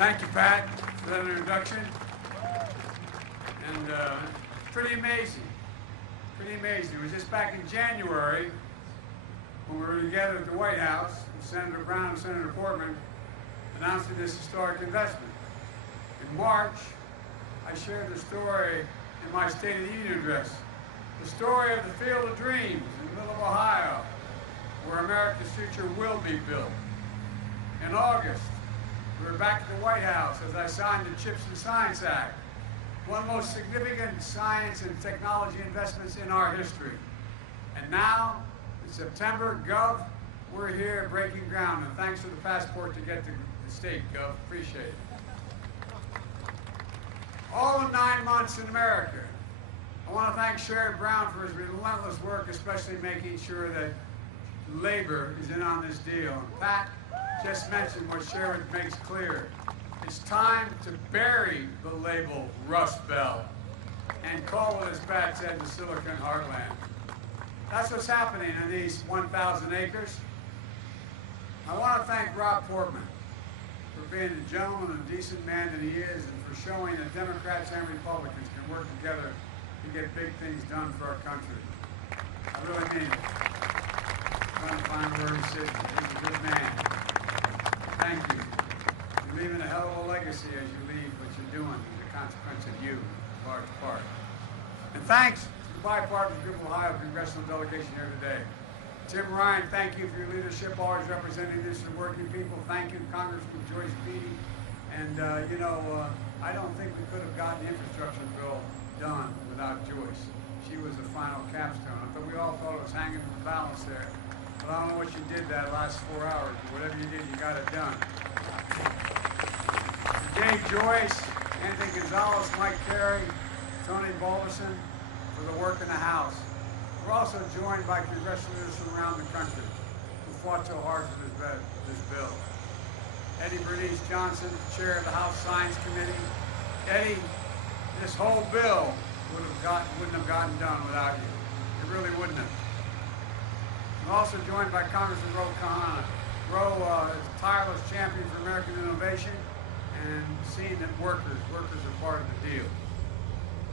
Thank you, Pat, for that introduction. And pretty amazing. Pretty amazing. It was just back in January when we were together at the White House, with Senator Brown and Senator Portman announcing this historic investment. In March, I shared the story in my State of the Union address, the story of the Field of Dreams in the middle of Ohio, where America's future will be built. In August, we were back at the White House as I signed the CHIPS and Science Act, one of the most significant science and technology investments in our history. And now, in September, Gov, we're here breaking ground, and thanks for the passport to get to the state, Gov. Appreciate it. All in 9 months in America. I want to thank Sherrod Brown for his relentless work, especially making sure that labor is in on this deal. And Pat just mentioned what Sherrod makes clear. It's time to bury the label Rust Belt and call it, as Pat said, the Silicon Heartland. That's what's happening in these 1,000 acres. I want to thank Rob Portman for being the gentleman and decent man that he is, and for showing that Democrats and Republicans can work together to get big things done for our country. I really mean it. I'm trying to find where he sits. He's a good man. Thank you. You're leaving a hell of a legacy as you leave what you're doing as a consequence of you, large part. And thanks to the bipartisan group of Ohio congressional delegation here today. Tim Ryan, thank you for your leadership, always representing this and working people. Thank you, Congressman Joyce Beatty. And, I don't think we could have gotten the infrastructure bill done without Joyce. She was the final capstone. I thought we all thought it was hanging in the balance there. But I don't know what you did that last 4 hours. Whatever you did, you got it done. Dave Joyce, Anthony Gonzalez, Mike Carey, Tony Bulverson for the work in the House. We're also joined by congressional leaders from around the country who fought so hard for this bill. Eddie Bernice Johnson, chair of the House Science Committee. Eddie, this whole bill wouldn't have gotten done without you. It really wouldn't have. I'm also joined by Congressman Ro Kahana. Ro is a tireless champion for American innovation and seeing that workers are part of the deal.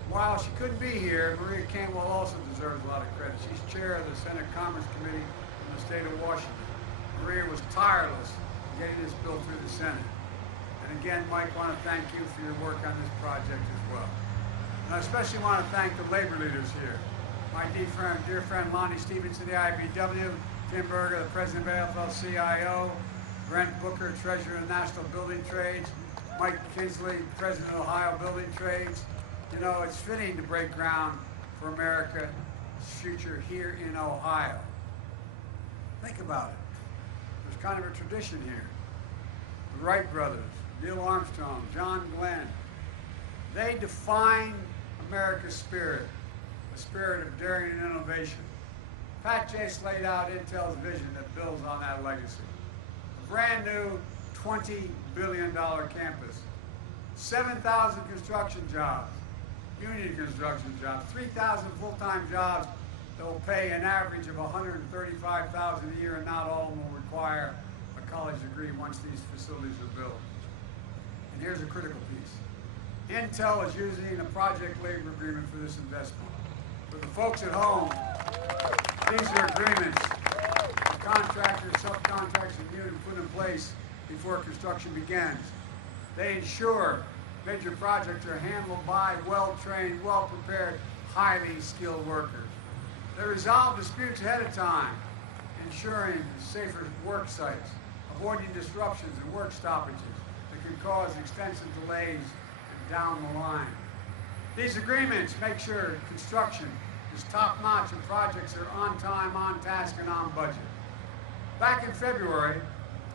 While she couldn't be here, Maria Campbell also deserves a lot of credit. She's chair of the Senate Commerce Committee in the state of Washington. Maria was tireless in getting this bill through the Senate. And again, Mike, I want to thank you for your work on this project as well. And I especially want to thank the labor leaders here. My dear friend Lonnie Stevens of the IBW, Tim Berger, the president of AFL-CIO, Brent Booker, treasurer of National Building Trades, Mike Kinsley, president of Ohio Building Trades. You know, it's fitting to break ground for America's future here in Ohio. Think about it. There's kind of a tradition here. The Wright brothers, Neil Armstrong, John Glenn, they define America's spirit, a spirit of daring and innovation. Pat Chase laid out Intel's vision that builds on that legacy. A brand new $20 billion campus, 7,000 construction jobs, union construction jobs, 3,000 full-time jobs that will pay an average of $135,000 a year, and not all of them will require a college degree once these facilities are built. And here's a critical piece. Intel is using a project labor agreement for this investment. For the folks at home, these are agreements the contractors, subcontractors, and unions put in place before construction begins. They ensure major projects are handled by well-trained, well-prepared, highly skilled workers. They resolve disputes ahead of time, ensuring safer work sites, avoiding disruptions and work stoppages that could cause extensive delays down the line. These agreements make sure construction is top-notch and projects are on time, on task, and on budget. Back in February,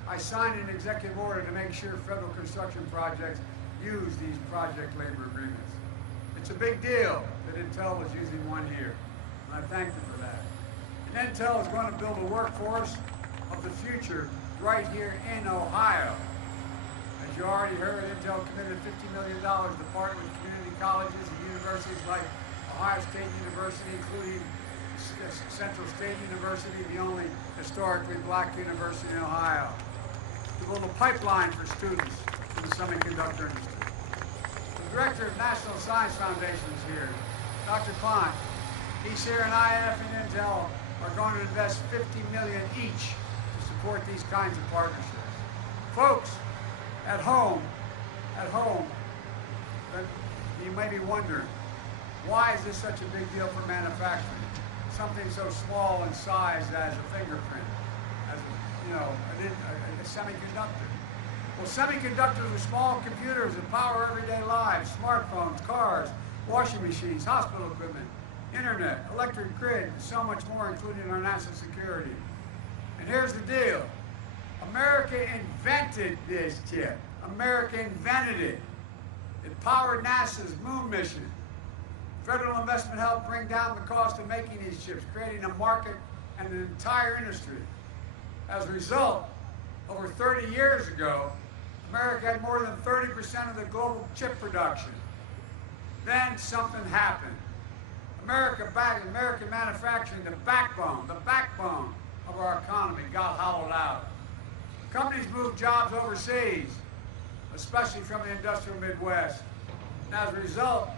I signed an executive order to make sure federal construction projects use these project labor agreements. It's a big deal that Intel was using one here, and I thank them for that. And Intel is going to build a workforce of the future right here in Ohio. As you already heard, Intel committed $50 million to partner with community colleges and universities like Ohio State University, including Central State University, the only historically black university in Ohio, to build a pipeline for students to in the semiconductor industry. The Director of National Science Foundation is here, Dr. Klein. He's here, and IF and Intel are going to invest $50 million each to support these kinds of partnerships. Folks, at home, you may be wondering, why is this such a big deal for manufacturing? Something so small in size as a fingerprint, as a semiconductor. Well, semiconductors are small computers that power everyday lives, smartphones, cars, washing machines, hospital equipment, internet, electric grid, and so much more, including our national security. And here's the deal. America invented this chip. America invented it. It powered NASA's moon mission. Federal investment helped bring down the cost of making these chips, creating a market and an entire industry. As a result, over 30 years ago, America had more than 30% of the global chip production. Then something happened. American manufacturing, the backbone of our economy, got hollowed out. Companies moved jobs overseas, especially from the industrial Midwest. And as a result,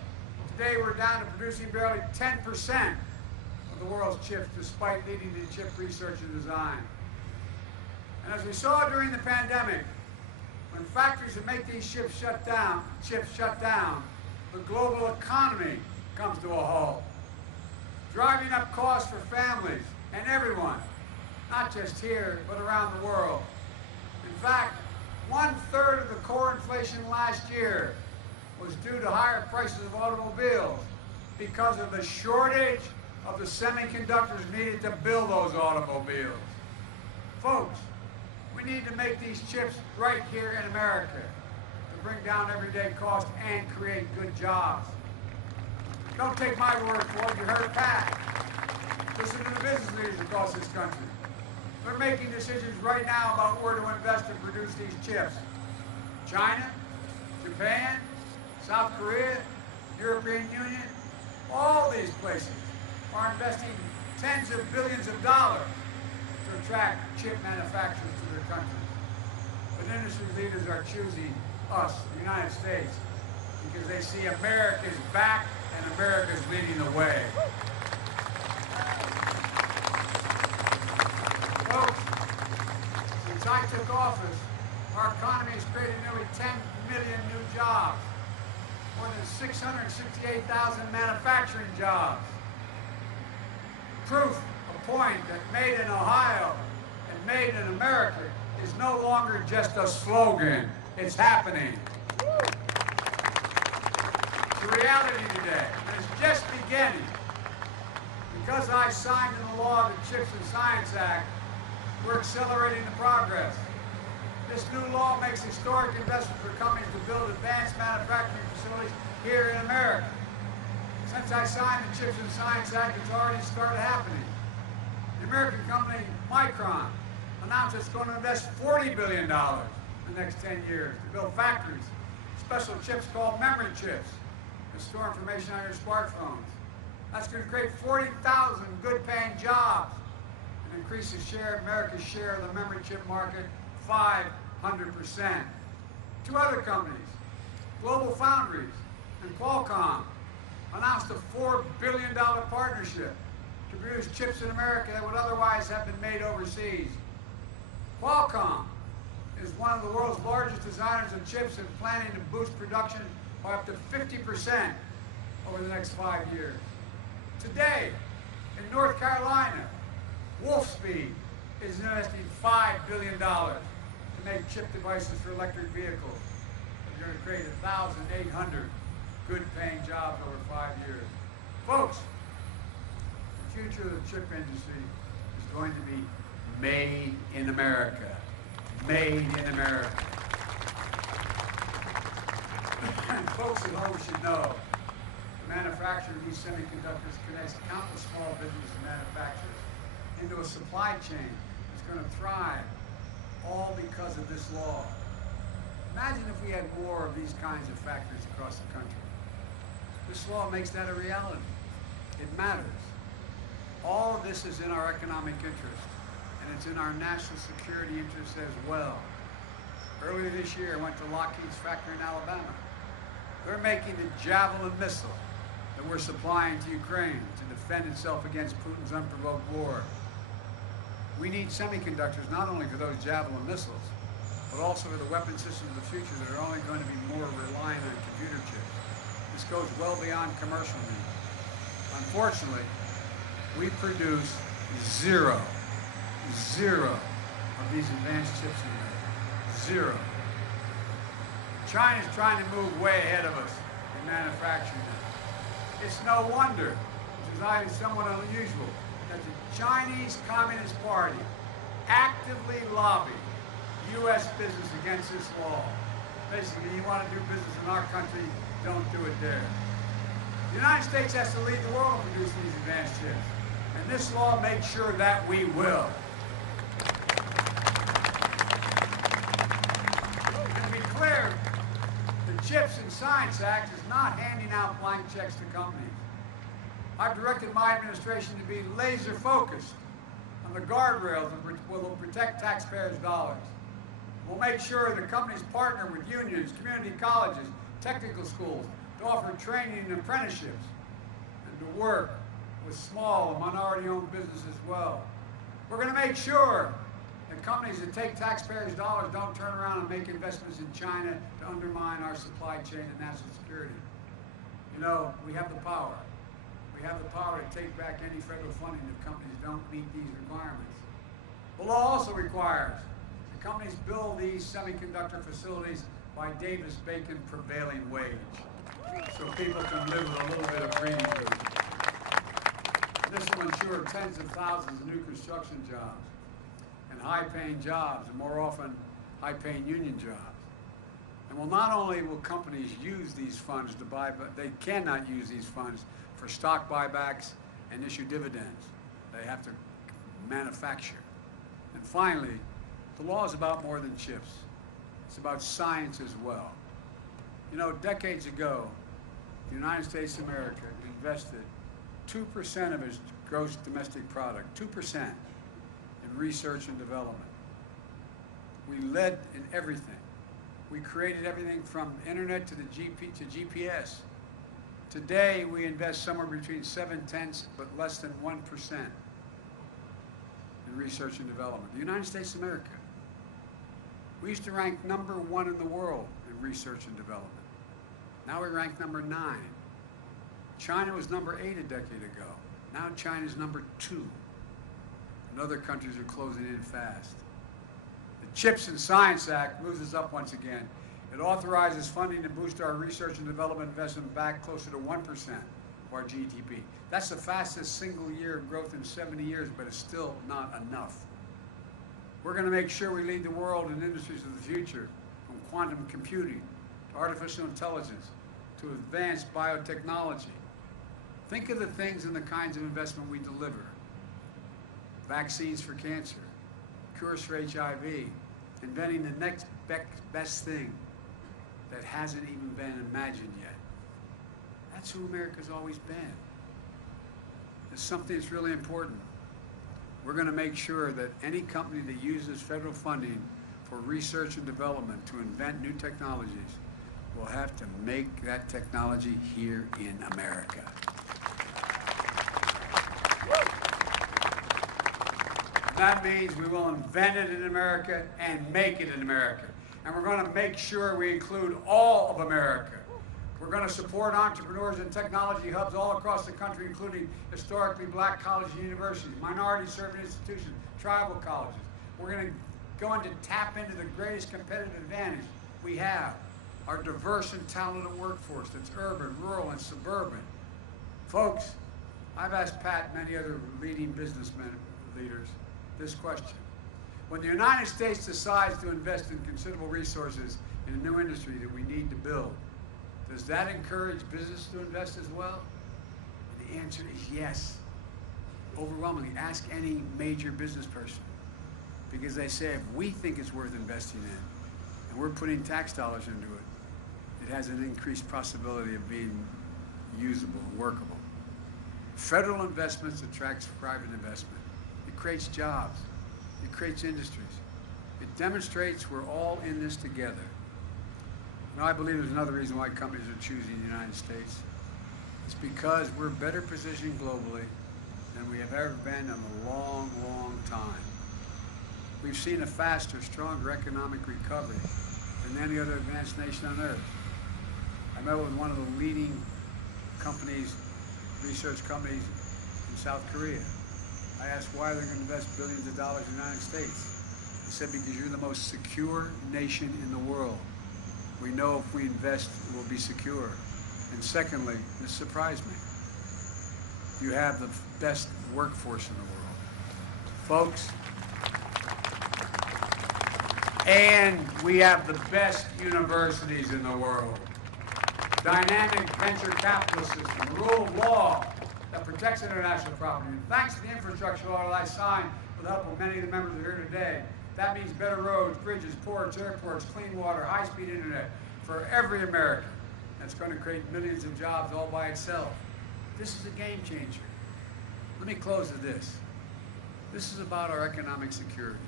today we're down to producing barely 10% of the world's chips, despite leading to chip research and design. And as we saw during the pandemic, when factories that make these chips shut down, the global economy comes to a halt, driving up costs for families and everyone, not just here, but around the world. In fact, 1/3 of the core inflation last year was due to higher prices of automobiles because of the shortage of the semiconductors needed to build those automobiles. Folks, we need to make these chips right here in America to bring down everyday costs and create good jobs. Don't take my word for it, you heard Pat. Listen to the business leaders across this country. They're making decisions right now about where to invest to produce these chips. China, Japan, South Korea, European Union, all these places are investing tens of billions of dollars to attract chip manufacturers to their countries. But industry leaders are choosing us, the United States, because they see America's back and America's leading the way. Folks, since I took office, our economy has created nearly 10 million new jobs, more than 668,000 manufacturing jobs. Proof, a point that made in Ohio and made in America is no longer just a slogan, it's happening. It's a reality today, and it's just beginning. Because I signed into law the CHIPS and Science Act, we're accelerating the progress. This new law makes historic investments for companies to build advanced manufacturing facilities here in America. Since I signed the CHIPS and Science Act, it's already started happening. The American company Micron announced it's going to invest $40 billion in the next 10 years to build factories, special chips called memory chips, to store information on your smartphones. That's going to create 40,000 good-paying jobs and increase America's share of the memory chip market 500%. Two other companies, Global Foundries and Qualcomm, announced a $4 billion partnership to produce chips in America that would otherwise have been made overseas. Qualcomm is one of the world's largest designers of chips and planning to boost production by up to 50% over the next 5 years. Today, in North Carolina, Wolfspeed is investing $5 billion to make chip devices for electric vehicles. They're going to create 1,800 good-paying jobs over 5 years. Folks, the future of the chip industry is going to be made in America. Made in America. And folks at home should know the manufacturing of these semiconductors connects countless small business manufacturers into a supply chain that's going to thrive, all because of this law. Imagine if we had more of these kinds of factories across the country. This law makes that a reality. It matters. All of this is in our economic interest, and it's in our national security interest as well. Earlier this year, I went to Lockheed's factory in Alabama. They're making the Javelin missile that we're supplying to Ukraine to defend itself against Putin's unprovoked war. We need semiconductors not only for those Javelin missiles, but also for the weapon systems of the future that are only going to be more reliant on computer chips. This goes well beyond commercial needs. Unfortunately, we produce zero of these advanced chips in America. Zero. China's trying to move way ahead of us in manufacturing them. It's no wonder, which is somewhat unusual, that the Chinese Communist Party actively lobbied U.S. business against this law. Basically, you want to do business in our country, don't do it there. The United States has to lead the world in producing these advanced chips, and this law makes sure that we will. And to be clear, the Chips and Science Act is not handing out blank checks to companies. I've directed my administration to be laser focused on the guardrails that will protect taxpayers' dollars. We'll make sure that companies partner with unions, community colleges, technical schools to offer training and apprenticeships, and to work with small and minority-owned businesses as well. We're going to make sure that companies that take taxpayers' dollars don't turn around and make investments in China to undermine our supply chain and national security. You know, we have the power. We have the power to take back any federal funding if companies don't meet these requirements. The law also requires that companies build these semiconductor facilities by Davis-Bacon prevailing wage, so people can live with a little bit of breathing room. This will ensure tens of thousands of new construction jobs and high-paying jobs, and more often high-paying union jobs. And not only will companies use these funds to buy, but they cannot use these funds for stock buybacks and issue dividends. They have to manufacture. And finally, the law is about more than chips. It's about science as well. You know, decades ago, the United States of America invested 2% of its gross domestic product, 2%, in research and development. We led in everything. We created everything from internet to the GPS. Today, we invest somewhere between 7/10, but less than 1% in research and development. The United States of America. We used to rank #1 in the world in research and development. Now we rank #9. China was #8 a decade ago. Now China's #2. And other countries are closing in fast. The Chips and Science Act moves us up once again. It authorizes funding to boost our research and development investment back closer to 1% of our GDP. That's the fastest single year of growth in 70 years, but it's still not enough. We're going to make sure we lead the world in industries of the future, from quantum computing to artificial intelligence to advanced biotechnology. Think of the things and the kinds of investment we deliver. Vaccines for cancer, cures for HIV, inventing the next best thing that hasn't even been imagined yet. That's who America's always been. It's something that's really important. We're going to make sure that any company that uses federal funding for research and development to invent new technologies will have to make that technology here in America. That means we will invent it in America and make it in America. And we're going to make sure we include all of America. We're going to support entrepreneurs and technology hubs all across the country, including historically black colleges and universities, minority-serving institutions, tribal colleges. We're going to tap into the greatest competitive advantage we have, our diverse and talented workforce that's urban, rural, and suburban. Folks, I've asked Pat and many other leading businessmen leaders this question. When the United States decides to invest in considerable resources in a new industry that we need to build, does that encourage business to invest as well? And the answer is yes. Overwhelmingly, ask any major business person. Because they say if we think it's worth investing in, and we're putting tax dollars into it, it has an increased possibility of being usable, workable. Federal investments attracts private investment. It creates jobs. It creates industries. It demonstrates we're all in this together. And I believe there's another reason why companies are choosing the United States. It's because we're better positioned globally than we have ever been in a long, long time. We've seen a faster, stronger economic recovery than any other advanced nation on earth. I met with one of the leading companies, research companies in South Korea. I asked why they're going to invest billions of dollars in the United States. He said, because you're the most secure nation in the world. We know if we invest, it will be secure. And secondly, this surprised me, you have the best workforce in the world. Folks, and we have the best universities in the world. Dynamic venture capitalist system, the rule of law that protects international property. And thanks to the infrastructure law that I signed with the help of many of the members who are here today, that means better roads, bridges, ports, airports, clean water, high-speed internet for every American. That's going to create millions of jobs all by itself. This is a game changer. Let me close with this. This is about our economic security.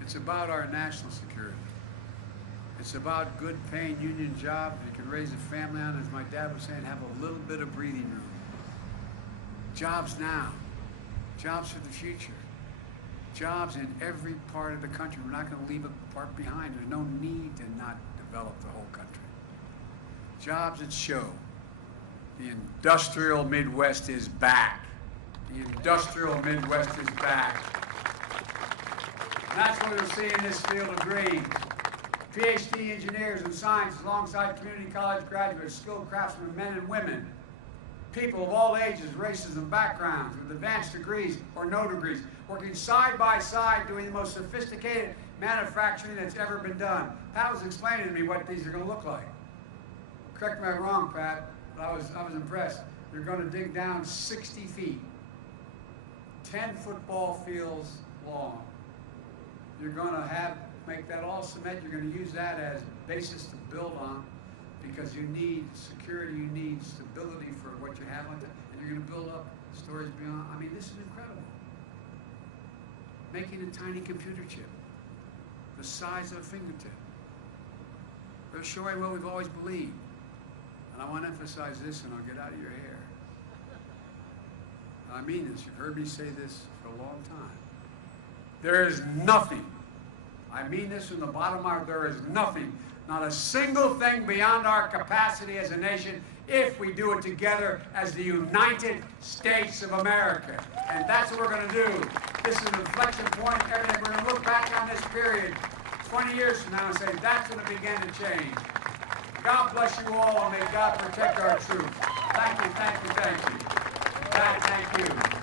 It's about our national security. It's about good paying union jobs you can raise a family on, as my dad was saying, have a little bit of breathing room. Jobs now. Jobs for the future. Jobs in every part of the country. We're not going to leave a part behind. There's no need to not develop the whole country. Jobs that show the industrial Midwest is back. The industrial Midwest is back. And that's what we'll see in this field of green. PhD engineers in science alongside community college graduates, skilled craftsmen, men and women, people of all ages, races, and backgrounds with advanced degrees or no degrees, working side by side doing the most sophisticated manufacturing that's ever been done. Pat was explaining to me what these are going to look like. Correct me if I'm wrong, Pat, but I was impressed. You're going to dig down 60 feet, 10 football fields long. You're going to make that all cement. You're going to use that as a basis to build on, because you need security, you need stability for what you have like that, and you're going to build up stories beyond. I mean, this is incredible. Making a tiny computer chip, the size of a fingertip. They're showing what we've always believed. And I want to emphasize this, and I'll get out of your hair. And I mean this. You've heard me say this for a long time. There is nothing, I mean this from the bottom of my heart, there is nothing, not a single thing beyond our capacity as a nation if we do it together as the United States of America. And that's what we're going to do. This is an inflection point. Everything. We're going to look back on this period 20 years from now and say that's when it began to change. God bless you all, and may God protect our troops. Thank you, thank you, thank you. Thank you.